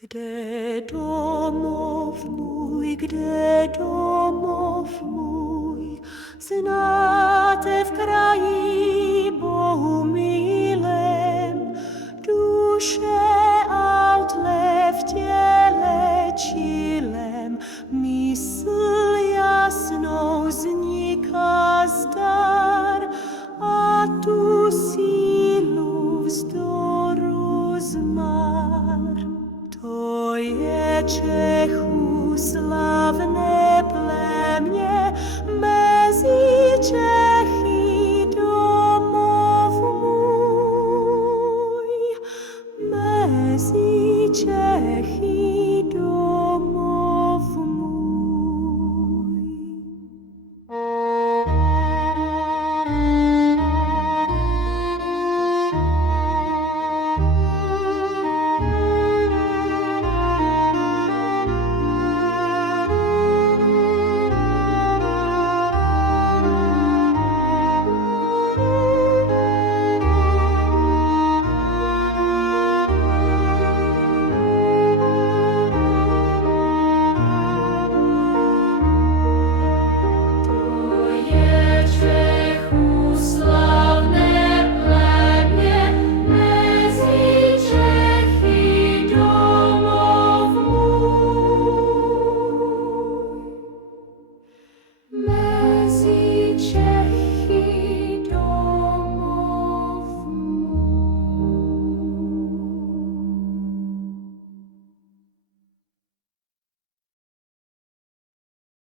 Kde domov můj, znáte v kraji Bohu milém, duše autle v těle čilem, mysl jasnou zniká zdar a tu sílu vzdoru zmar. To je Čechůz